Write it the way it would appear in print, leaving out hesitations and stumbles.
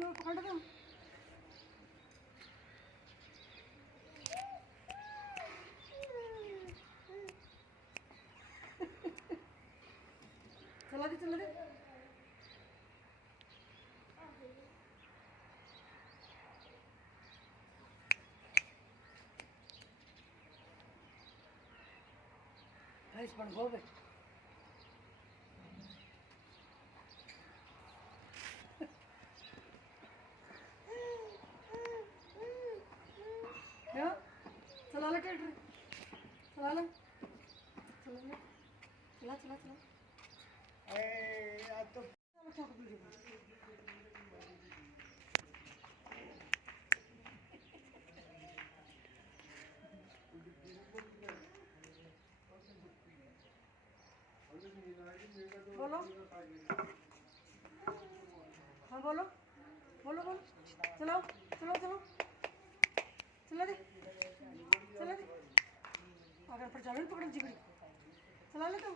Low पकड़ दो। चला दे चला दे। Guys, पण गो बे। क्या? चला ले ट्रैक्टर। चला ले। चला ले। चला चला चला। आज तो क्या कर रही है? बोलो हाँ बोलो बोलो बोलो चलाओ चलो चलो चला दे चला दे अगर पर जावे पकड़ जिगड़ी चला ले तो